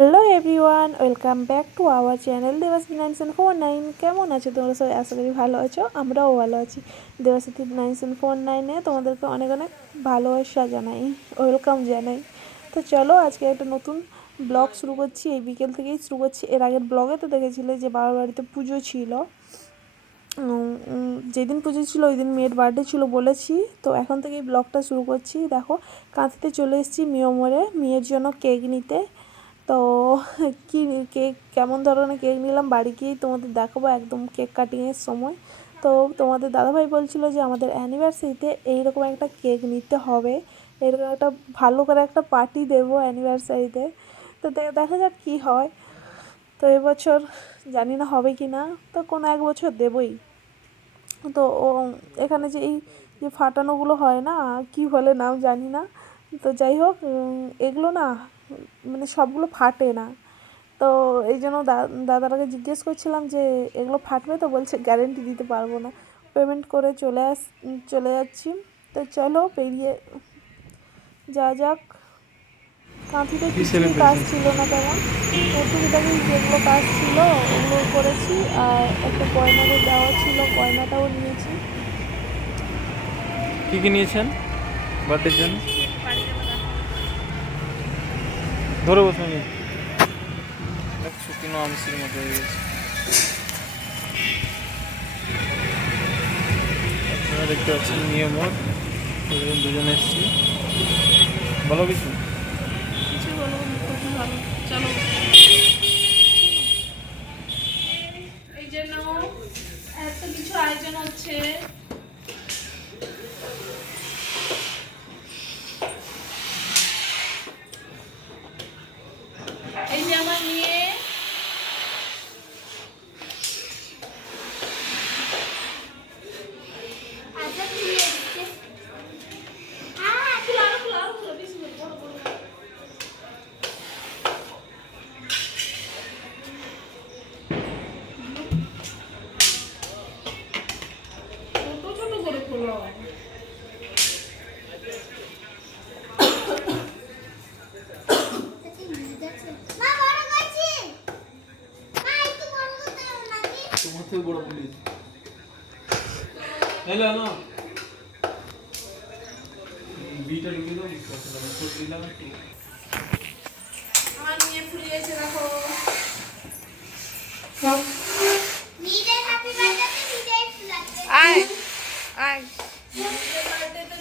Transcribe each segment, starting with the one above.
Hello everyone welcome back to our channel Debasi nineteen four nine কেমন আছো তোমরা সবাই? আশা করি ভালো আছো, আমরাও ভালো আছি। দেবাসী নাইনসেন ফোর নাইনে তোমাদেরকে অনেক অনেক ভালোবাসা জানাই ওয়েলকাম জানাই। তো চলো আজকে একটা নতুন ব্লগ শুরু করছি, এই বিকেল থেকেই শুরু করছি। এর আগের ব্লগে তো দেখেছিলে যে বাবার বাড়িতে পুজো ছিল। যেদিন পুজো ছিল ওই দিন মেয়ের বার্থডে ছিল বলেছি। তো এখন থেকেই ব্লগটা শুরু করছি। দেখো, কাঁথিতে চলে এসেছি মিয়মরে মেয়ের জন্য কেক নিতে। তো কী কেক কেমন ধরনের কেক নিলাম? বাড়ি গিয়েই তোমাদের দেখাবো একদম কেক কাটিংয়ের সময়। তো তোমাদের দাদাভাই বলছিল যে আমাদের অ্যানিভার্সারিতে এইরকম একটা কেক নিতে হবে। এরকম একটা ভালো করে একটা পার্টি দেবো অ্যানিভার্সারিতে তো। দেখা যাক কী হয়। তো এবছর জানি না হবে কি না। তো কোনো এক বছর দেবই। তো এখানে যে এই যে ফাটানোগুলো হয় না, কি বলে নাম জানি না। তো যাই হোক এগুলো না মানে সবগুলো ফাটে না। তো এই জন্য দা- দাদাটাকে জিজ্ঞেস করছিলাম যে এগুলো ফাটবে? তো বলছে গ্যারেন্টি দিতে পারব না। পেমেন্ট করে চলে আস চলে যাচ্ছি। তো চলো পেরিয়ে যা যাক। কাঁথিতে কি কিছুই কাজ ছিল না তেমন? টুকিটাকি যেগুলো কাজ ছিল ওগুলো করেছি। আর একটা গয়নারও দেওয়া ছিল গয়নাটাও নিয়েছি। কি কি নিয়েছেন বার্থডের জন্য? ধরে বসুন এক শুকনো আমসির মতো হয়ে গেছে। আপনারা দেখতে পাচ্ছেন নিয়মত দুজন দুজনে এসেছি। বলো কিছু? কিছু বলব না, খুবই ভালো। চলো। এই জন্য এত কিছু আয়োজন হচ্ছে এই যে আমার মেয়ে খুলো, আরও খুলো, আরও খুলো, বেশি করে, বড়, বড়। ছোট ছোট করে খোলো তোমার থেকে বড় পুলিশ। হ্যালো না বিটা ঢুকে দাও দিলাম একটু আমার মেয়ে ফুলিয়েছে দেখো। আয় আয়। নিজের বাড়িতে তো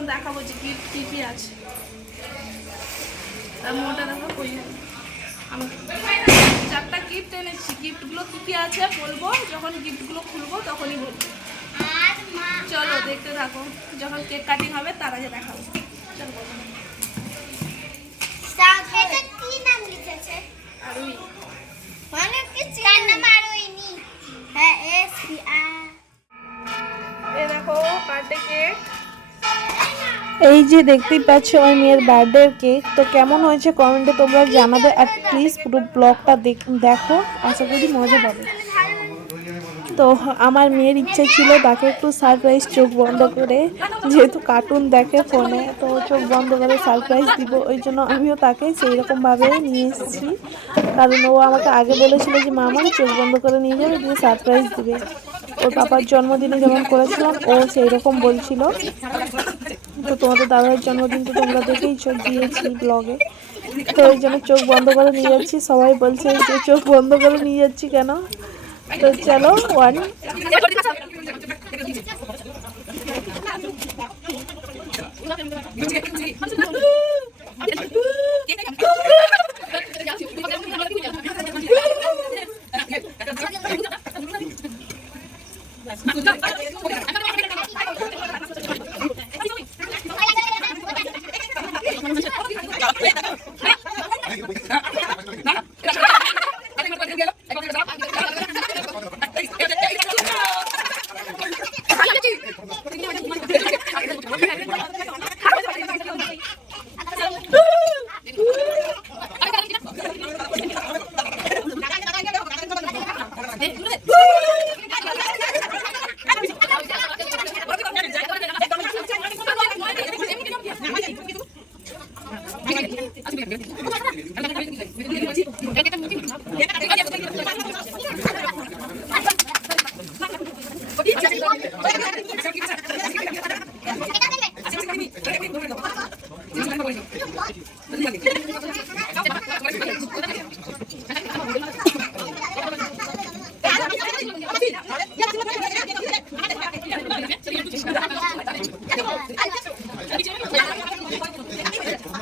এখন দেখাবো যে কী কী কী আছে। তার মোটা দেখো কই আমি চারটা গিফট এনেছি। গিফটগুলো কী কী আছে বলব? যখন গিফটগুলো খুলবো তখনই বলব। চলো দেখতে থাকো। যখন কেক কাটিং হবে তার আগে দেখাবো। চলো আরুই মানে কি তার নাম নি হ্যাঁ এস পি আর এই যে দেখতেই পাচ্ছ আমার মেয়ের বার্থডে কেক তো কেমন হয়েছে কমেন্টে তোমরা জানাবে, আর প্লিজ পুরো ব্লগটা দেখো আশা করি মজা পাবে। তো আমার মেয়ের ইচ্ছে ছিল তাকে একটু সারপ্রাইজ চোখ বন্ধ করে, যেহেতু কার্টুন দেখে ফোনে তো চোখ বন্ধ করে সারপ্রাইজ দিব, ওই জন্য আমিও তাকে সেই রকমভাবে নিয়ে এসেছি। কারণ ও আমাকে আগে বলেছিল যে মা আমাকে চোখ বন্ধ করে নিয়ে যাবে দিয়ে সারপ্রাইজ দিবে। ওর পাপার জন্মদিনে যেমন করেছিলাম, ও সেই রকম বলছিল। তো তোমাদের দাদার জন্মদিন তো তোমরা দেখেই চোখ দিয়েছি ব্লগে তো ওই জন্য চোখ বন্ধ করে নিয়ে যাচ্ছি। সবাই বলছে যে চোখ বন্ধ করে নিয়ে যাচ্ছি কেন? তো চলো ওয়ান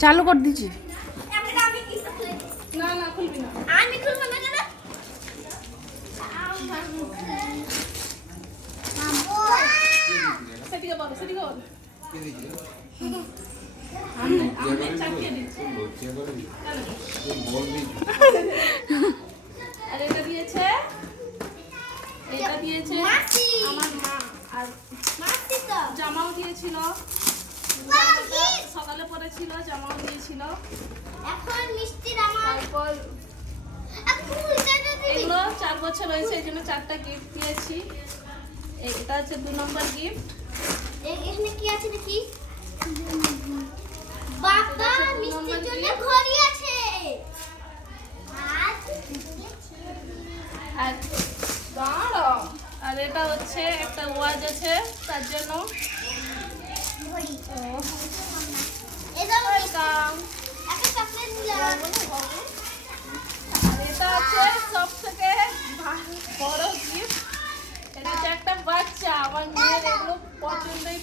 চালু করে দিচ্ছি। আমি খুলবো না কেন আর এটা দিয়েছে এটা দিয়েছে মাসি আমার মা আর মাসি তো জামাও দিয়েছিল মাসি সকালে পরেছিল জামাও দিয়েছিল এখন মিষ্টির আমার তারপর এখন ফুলটা দিবি এগুলো চার বছর হয়েছে এই জন্য চারটা গিফট দিয়েছি এই- এটা হচ্ছে দু নম্বর গিফট এখানে কি আছে দেখি বাবা মিষ্টির জন্য ঘড়ি আছে। আর দাঁড়াও। আর এটা হচ্ছে একটা ওয়াচ আছে তার জন্য। এটা। একটা চকলেট দিলাম আর এটা হচ্ছে সব থেকে বড় গিফট এটা হচ্ছে একটা বাচ্চা আমার মেয়ের এগুলো পছন্দই পছন্দ আর সামনে আমরা দুজন আইরা জুবেছে এরকম তোর জন্য কিছু কিনে নি না হাতে রাখ আমার জন্য দেখ দেখা এখানে দেখা বন্ধ এই ঘড়িটা পরিয়ে দিল একটু মিষ্টি চকলেট খেয়ে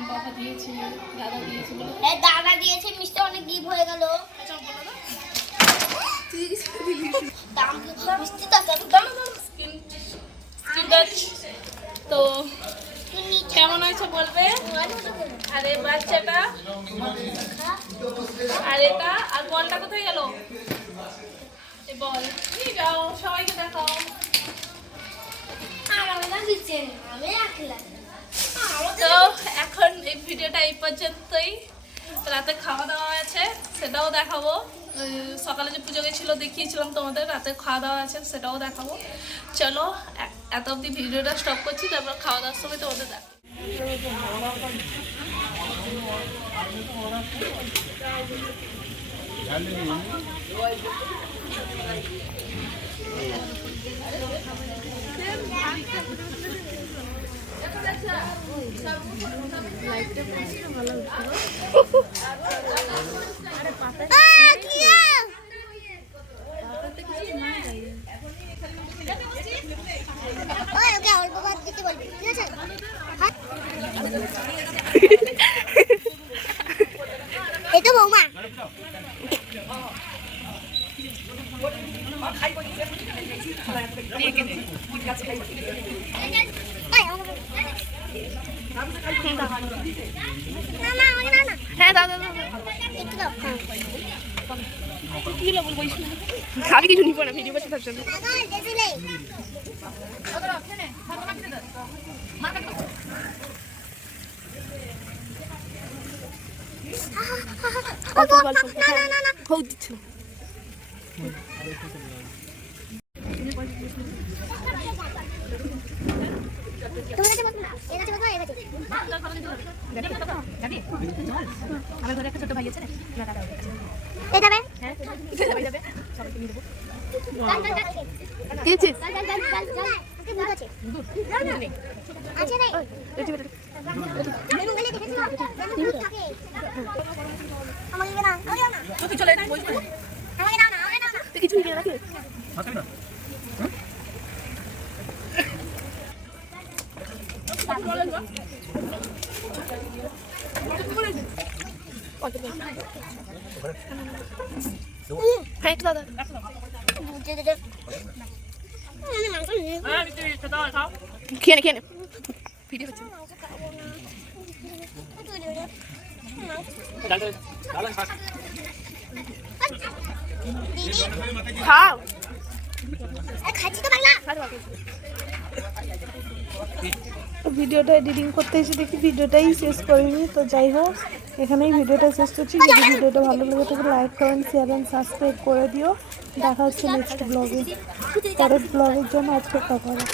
দাদা দিয়েছে বলে। দাদা দিয়েছে মিষ্টি অনেক গিফট হয়ে গেল তো কেমন হয়েছে বলবে আর বাচ্চাটা আর এটা আর বলটা কোথায় গেল বল নিয়ে যাও, সবাইকে দেখাও। তো এখন এই ভিডিওটা এই পর্যন্তই। রাতে খাওয়া দাওয়া আছে, সেটাও দেখাবো। সকালে যে পুজো গেছিল, দেখিয়েছিলাম তোমাদের, রাতে খাওয়া দাওয়া আছে, সেটাও দেখাবো। চলো এত অবধি ভিডিওটা স্টপ করছি, তারপর খাওয়া দাওয়ার সময় তোমাদের দেখ আ কি ওই ওকে অল্প ভাত দিতে বলবি ঠিক আছে ভাত এই তো বৌমা ওই, আমাকে- না, না, আমাকে দাও না। হ্যাঁ দাদা দাদা একটু দাও। হ্যাঁ। আমি কিছু নিব না ভিডিও করতে জন্য দাদা, বেশি নেই। অল্প গল্প না, না, না, না। হৌ দিচ্ছিল তোমার কাছে বসবো না। এর কাছে বসবো, এর কাছে। আমার ঘরে একটা ছোট ভাই আছে না না দাদা এই যাবে? হ্যাঁ যাবে যাবে ভিডিওটা এডিটিং করতে এসে দেখি ভিডিওটাই শেষ করিনি। তো যাই হোক, এখানেই ভিডিওটা শেষ করছি। যদি ভিডিওটা ভালো লাগে থাকে লাইক করেন শেয়ার অ্যান্ড সাবস্ক্রাইব করে দিও। দেখা হচ্ছে নেক্সট ব্লগে পরের ব্লগের জন্য কথা হবে